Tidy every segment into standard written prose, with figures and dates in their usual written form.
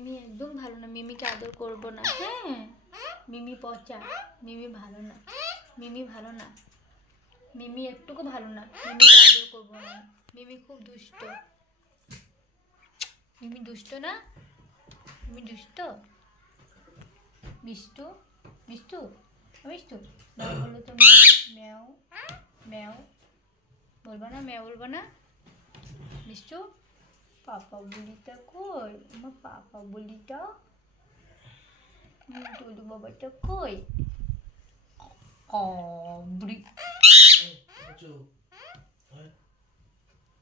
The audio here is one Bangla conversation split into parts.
মিমি একদম ভালো না, মিমিকে আদর করবো না। হ্যাঁ, মিমি পচা, মিমি ভালো না, মিমি ভালো না, মিমি একটুকু ভালো না, মিমিকে আদর করবো না। মিমি খুব দুষ্ট, মিমি দুষ্ট না, মিমি দুষ্ট। মিষ্টু, মিষ্টু, মিষ্টু ম্যাও বলো তো, ম্যাও ম্যাও বলবা না, ম্যাও বলবা না। মিষ্টু, পাপা বলিটা কই? আমার পাপা বলিটা, টুলু বাবাটা কই? বুড়ি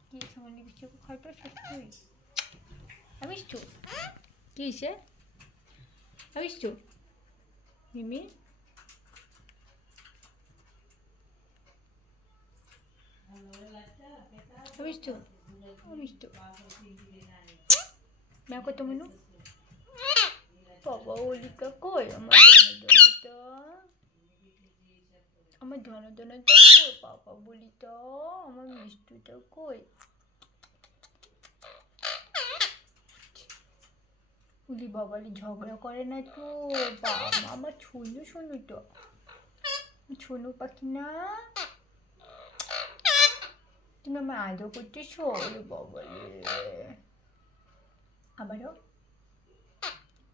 কি সামান্য কিছু খাইতো সত্যি। মিষ্টু কি হয়েছে? মিষ্টু, মিমি মিষ্টু, মিষ্টু ম্যাও কত মনু, বাবা ওলিকা কই? আমার ধনটা, আমার ধনটা কই? পাপা বলিটা, আমার মিষ্টুটা কই? উলি বাবালি ঝগড়া করে না তো বাবা, আমার ছুনু শোনু তো, ছুনু পাখি না। তুমি আমার আদর করতেছো? ওরে বাবালে, আবারও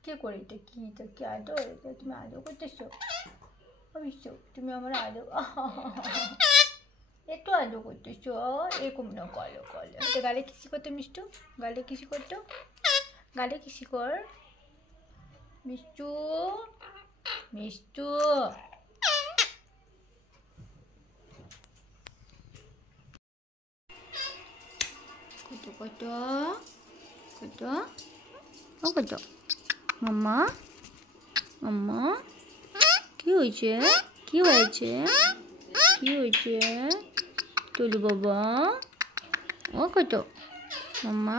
কে করে এটা? কি এটা? কি আদর? এটা তুমি আদর করতেছো? অবশ্য তুমি আমার আদর, একটু আদর করতেছো এরকম না, কলো কলো। এটা গালে কিসি করতো মিষ্টু? গালে কিসি করতো? গালে কিসি কর মিষ্টু, মিষ্টু। কত কত কত ও কত মাম্মা, মাম্মা কি হয়েছে? কি হয়েছে? কি হয়েছে? টুলু বাবা ও কত মাম্মা,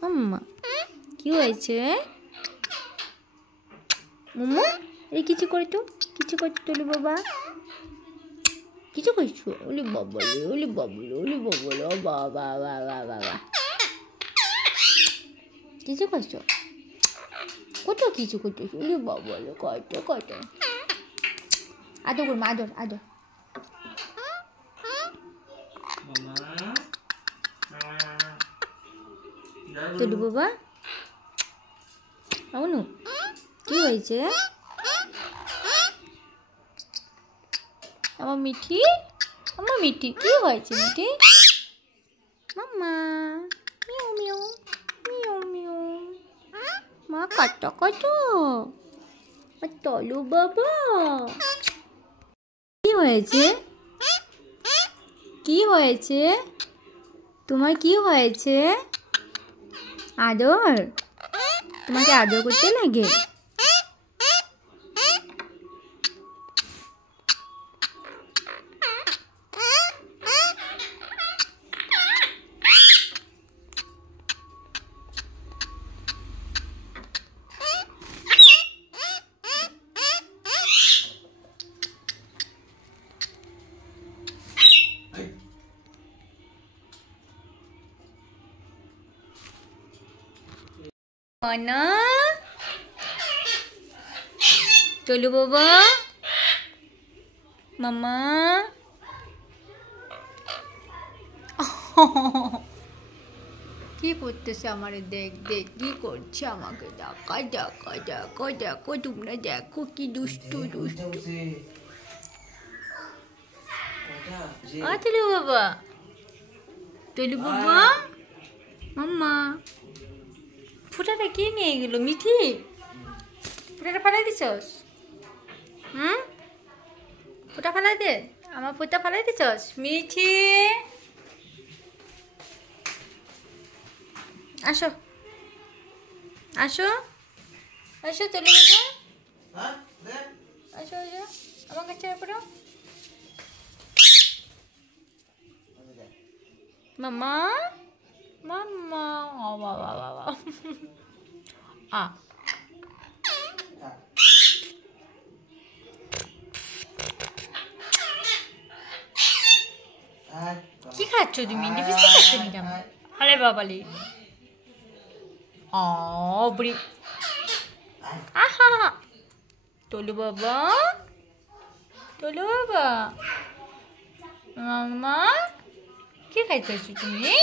মাম্মা কি হয়েছে? মাম্মা এই কিছু করতো, কিছু করতো টুলু বাবা, কিছু করছো? ওলি বাবলে, ওলি বাবলে, ওলি বাবলে, ও বাবা বাবা বাবা, কিছু করছো? কত কিছু করতেছো? ওলি বাবলে, কত কত আদর করবো, আদর আদর। টুলু বাবা অনু কি হয়েছে? আমার মিঠি, আমার মিঠি কি হয়েছে? মিঠি মাম্মা মিউ মিউ মিউ মিউ, মা কত কত টলু বাবা কি হয়েছে? কি হয়েছে? তোমার কি হয়েছে? আদর, তোমাকে আদর করতে লাগে? না টুলু বাবা, মাম্মা কি করতেছে আমারে? দেখ দেখ কি করছে আমাকে, ডাকা ডাকা ডাকা দেখো, তোমরা দেখো কি দুষ্টু দুষ্টু। টুলু বাবা, টুলু বাবা, মাম্মা ফুটাটা কে নিয়ে গেল? মিঠি ফুটাটা ফালাই দিছস? হুম, ফুটা ফালাই দে, আমার ফুটা ফালাই দিছস। মিঠি আসো আসো আসো, চলে যাবো, আসো আসো আমার কাছে পড়ো। মাম্মা, মাম্মা ও বাবা বাবা আ কি খাচ্ছ তুমি? লিপস্টিক খাচ্ছ নি কেন? আরে বাবালি বুড়ি আহা তোলো বাবা মামা কি খাইতেছো তুমি?